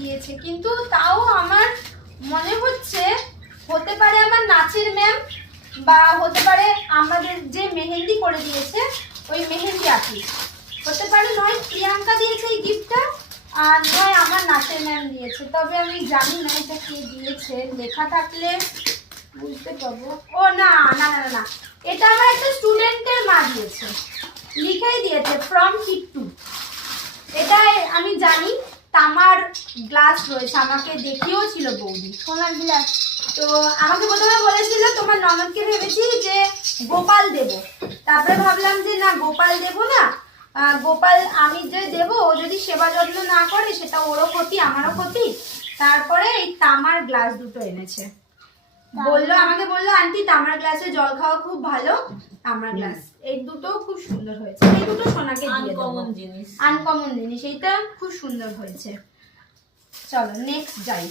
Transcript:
দিয়েছে, কিন্তু তাও আমার মনে হচ্ছে হতে পারে আমার নাচের ম্যাম, বা হতে পারে আমাদের যে মেহেন্দি করে দিয়েছে ওই মেহেন্দি আর্টিস্ট হতে পারে, নয় প্রিয়াঙ্কা দিয়েছে এই গিফটটা, আর নয় আমার নাচের ম্যাম দিয়েছে। তবে আমি জানি না এটা কে দিয়েছে, লেখা থাকলে বুঝতে পারবো। ও না না না না, এটা আমার একটা স্টুডেন্টের মা দিয়েছে, লিখেই দিয়েছে ফ্রম কিট্টু। এটা আমি জানি। তামার গ্লাস রয়েছে, আমাকে দেখিয়েও ছিল বৌদি সোনার গ্লাস। তো আমাকে প্রথমে বলেছিল তোমার ননদকে ভেবেছি যে গোপাল দেব, তারপরে ভাবলাম যে না গোপাল দেব না, গোপাল আমি যে দেবো ও যদি সেবা যত্ন না করে সেটা ওরও ক্ষতি আমারও ক্ষতি। তারপরে এই তামার গ্লাস দুটো এনেছে, বললো আমাকে বললো আন্টি তামার গ্লাসে জল খাওয়া খুব ভালো, তামার গ্লাস এই দুটো খুব সুন্দর হয়েছে। এই দুটো সোনাকে দিয়ে দেবো, আনকমন জিনিস, এইটা খুব সুন্দর হয়েছে। চলো নেক্সট যাই।